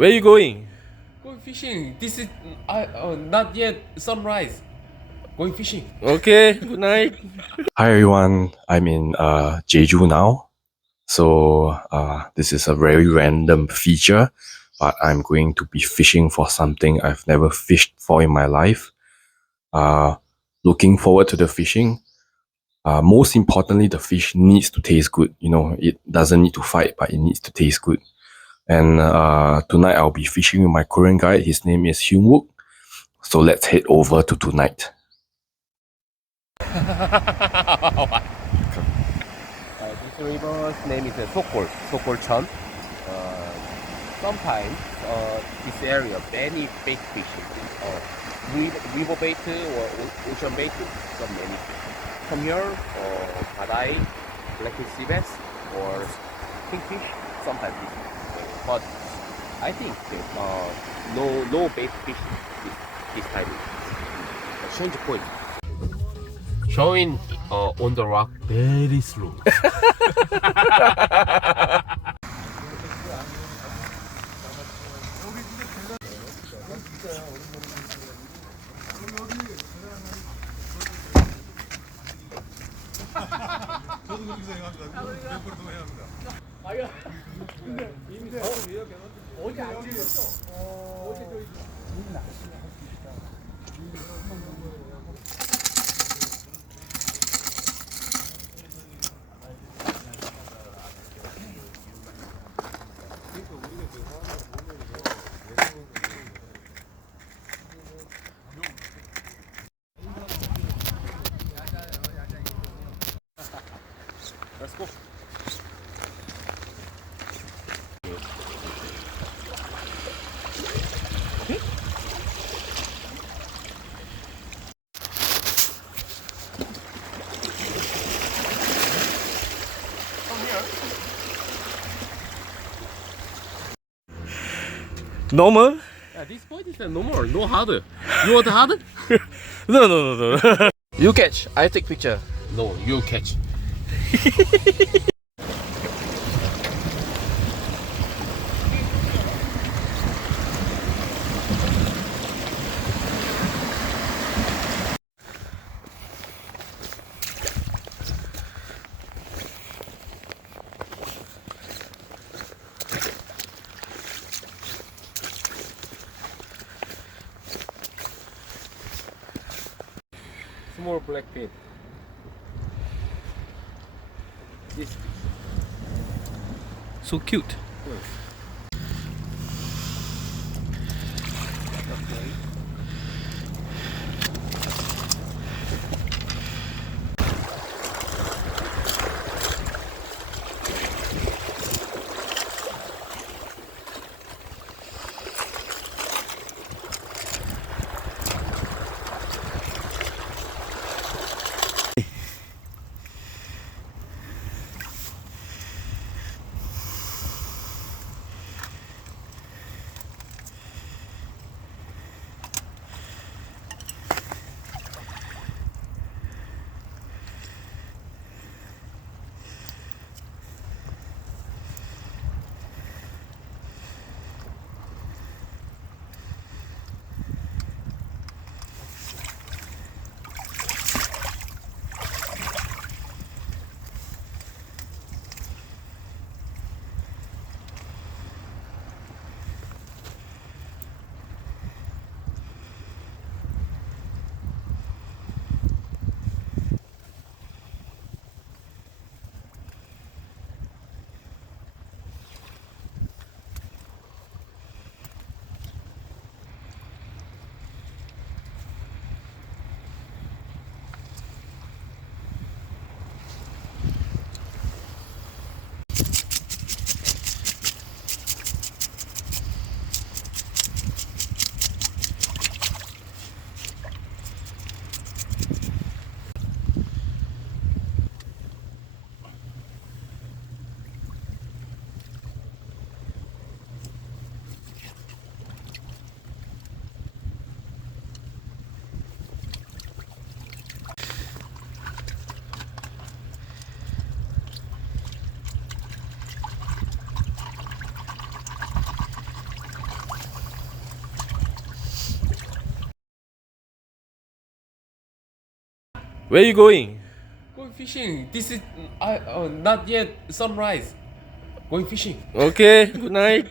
Where you going? Going fishing. This is not yet sunrise. Going fishing. Okay, good night. Hi everyone, I'm in Jeju now. So this is a very random feature, but I'm going to be fishing for something I've never fished for in my life. Uh, Looking forward to the fishing. Most importantly, the fish needs to taste good. You know, it doesn't need to fight, but it needs to taste good. And tonight I'll be fishing with my Korean guide. His name is Hyunwook. So let's head over to tonight. This river's name is Sokol-cheon. Sometimes this area many big fish, river bait or ocean bait, so many. Come here, badai, blackfin seabass, or kingfish. Sometimes, but I think no bait fish this time. Change point. Showing on the rock very slow. Let's go. Normal? Yeah, this point is normal, no harder. You want harder? No. You catch, I take picture. No, you catch. Small blackfin. This. So cute. Where you going? Going fishing. This is not yet sunrise. Going fishing. Okay, good night.